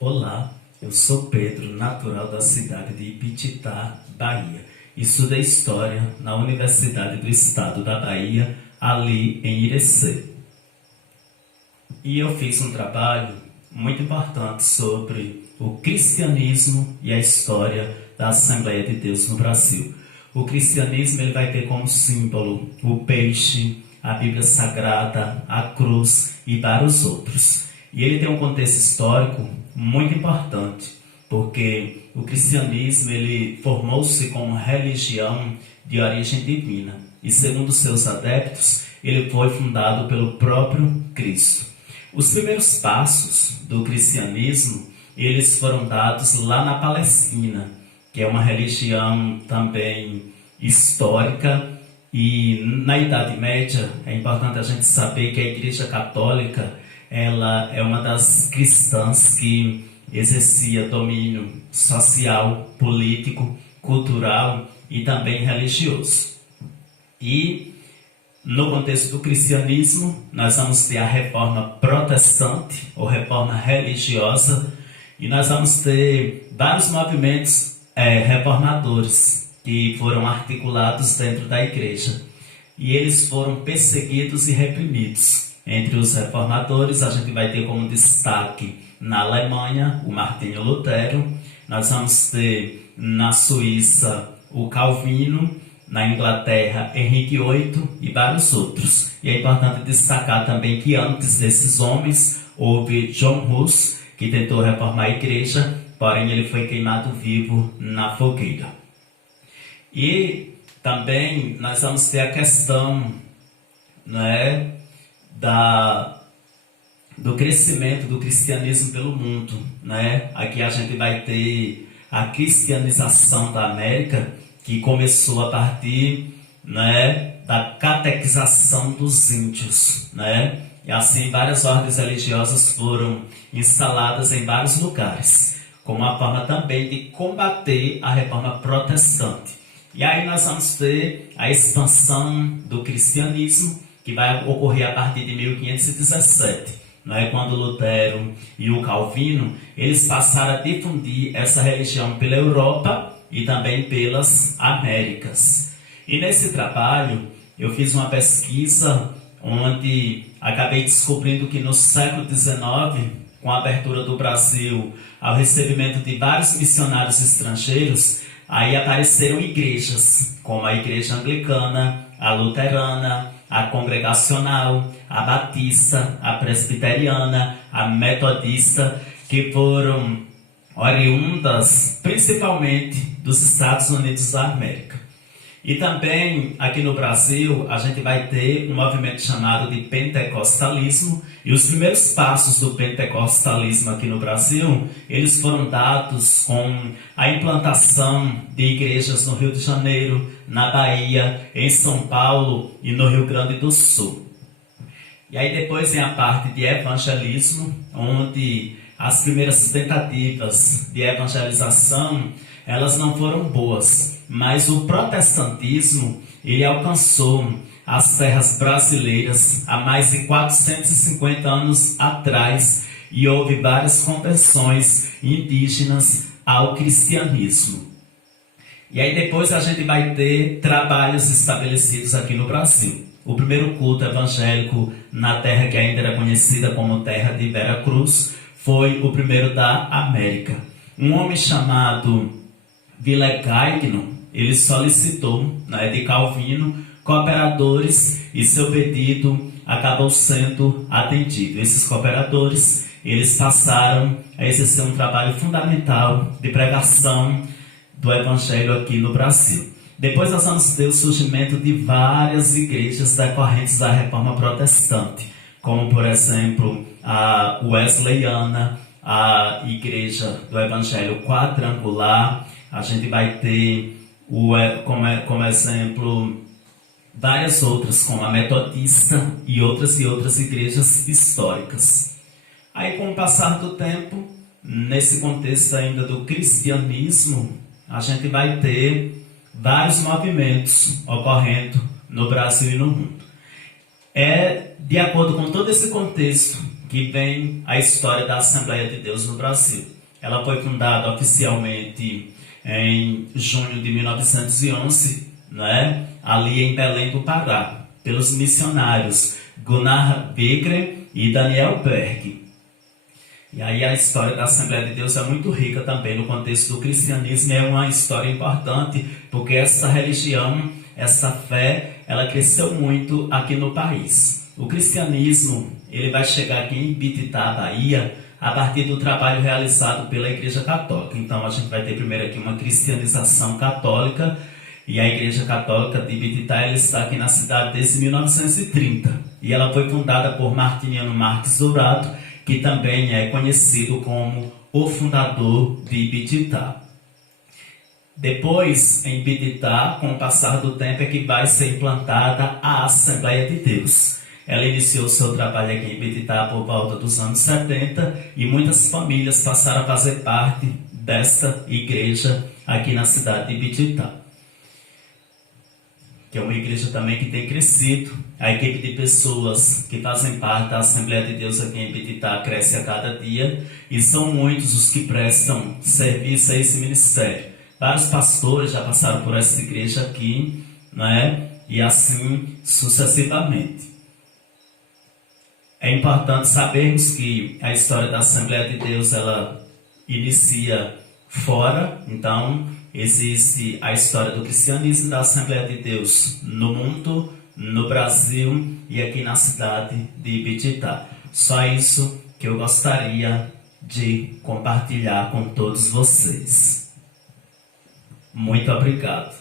Olá, eu sou Pedro, natural da cidade de Ibititá, Bahia. Estudei História na Universidade do Estado da Bahia, ali em Irecê. E eu fiz um trabalho muito importante sobre o cristianismo e a história da Assembleia de Deus no Brasil. O cristianismo ele vai ter como símbolo o peixe, a Bíblia Sagrada, a cruz e vários outros. E ele tem um contexto histórico muito importante, porque o cristianismo ele formou-se como religião de origem divina. E segundo seus adeptos, ele foi fundado pelo próprio Cristo. Os primeiros passos do cristianismo, eles foram dados lá na Palestina, que é uma religião também histórica. E na Idade Média, é importante a gente saber que a Igreja Católica ela é uma das cristãs que exercia domínio social, político, cultural e também religioso. E no contexto do cristianismo, nós vamos ter a reforma protestante, ou reforma religiosa, e nós vamos ter vários movimentos reformadores que foram articulados dentro da igreja. E eles foram perseguidos e reprimidos. Entre os reformadores, a gente vai ter como destaque na Alemanha o Martinho Lutero, nós vamos ter na Suíça o Calvino, na Inglaterra Henrique VIII e vários outros. E é importante destacar também que antes desses homens houve John Hus, que tentou reformar a igreja, porém ele foi queimado vivo na fogueira. E também nós vamos ter a questão, do crescimento do cristianismo pelo mundo. Aqui a gente vai ter a cristianização da América, que começou a partir da catequização dos índios. E assim várias ordens religiosas foram instaladas em vários lugares, como uma forma também de combater a reforma protestante. E aí nós vamos ter a expansão do cristianismo, que vai ocorrer a partir de 1517, quando Lutero e o Calvino eles passaram a difundir essa religião pela Europa e também pelas Américas. E nesse trabalho eu fiz uma pesquisa onde acabei descobrindo que no século XIX, com a abertura do Brasil ao recebimento de vários missionários estrangeiros, aí apareceram igrejas, como a Igreja Anglicana, a Luterana, a Congregacional, a Batista, a Presbiteriana, a Metodista, que foram oriundas principalmente dos Estados Unidos da América. E também aqui no Brasil a gente vai ter um movimento chamado de pentecostalismo, e os primeiros passos do pentecostalismo aqui no Brasil, eles foram dados com a implantação de igrejas no Rio de Janeiro, na Bahia, em São Paulo e no Rio Grande do Sul. E aí depois vem a parte de evangelismo, onde as primeiras tentativas de evangelização, elas não foram boas, mas o protestantismo, ele alcançou as terras brasileiras há mais de 450 anos atrás, e houve várias conversões indígenas ao cristianismo. E aí depois a gente vai ter trabalhos estabelecidos aqui no Brasil. O primeiro culto evangélico na terra que ainda era conhecida como terra de Vera Cruz foi o primeiro da América. Um homem chamado Villegagno, ele solicitou de Calvino cooperadores e seu pedido acabou sendo atendido. Esses cooperadores eles passaram a exercer um trabalho fundamental de pregação do Evangelho aqui no Brasil. Depois nós vamos ter o surgimento de várias igrejas decorrentes da Reforma Protestante, como por exemplo a Wesleyana, a Igreja do Evangelho Quadrangular. A gente vai ter como exemplo várias outras, como a Metodista e outras igrejas históricas. Aí com o passar do tempo, nesse contexto ainda do cristianismo, a gente vai ter vários movimentos ocorrendo no Brasil e no mundo. É de acordo com todo esse contexto que vem a história da Assembleia de Deus no Brasil. Ela foi fundada oficialmente em junho de 1911, né, ali em Belém do Pará, pelos missionários Gunnar Wegner e Daniel Berg. E aí a história da Assembleia de Deus é muito rica também no contexto do cristianismo, é uma história importante, porque essa religião, essa fé, ela cresceu muito aqui no país. O cristianismo, ele vai chegar aqui em Bititá, Bahia, a partir do trabalho realizado pela Igreja Católica. Então a gente vai ter primeiro aqui uma cristianização católica, e a Igreja Católica de Bititá, ela está aqui na cidade desde 1930. E ela foi fundada por Martiniano Marques Dourado, que também é conhecido como o fundador de Bititá. Depois, em Bititá, com o passar do tempo, é que vai ser implantada a Assembleia de Deus. Ela iniciou seu trabalho aqui em Bititá por volta dos anos 70 e muitas famílias passaram a fazer parte desta igreja aqui na cidade de Bititá, que é uma igreja também que tem crescido. A equipe de pessoas que fazem parte da Assembleia de Deus aqui em Bititá cresce a cada dia e são muitos os que prestam serviço a esse ministério. Vários pastores já passaram por essa igreja aqui, né? E assim sucessivamente. É importante sabermos que a história da Assembleia de Deus, ela inicia fora. Então, existe a história do cristianismo da Assembleia de Deus no mundo, no Brasil e aqui na cidade de Bititá. Só isso que eu gostaria de compartilhar com todos vocês. Muito obrigado.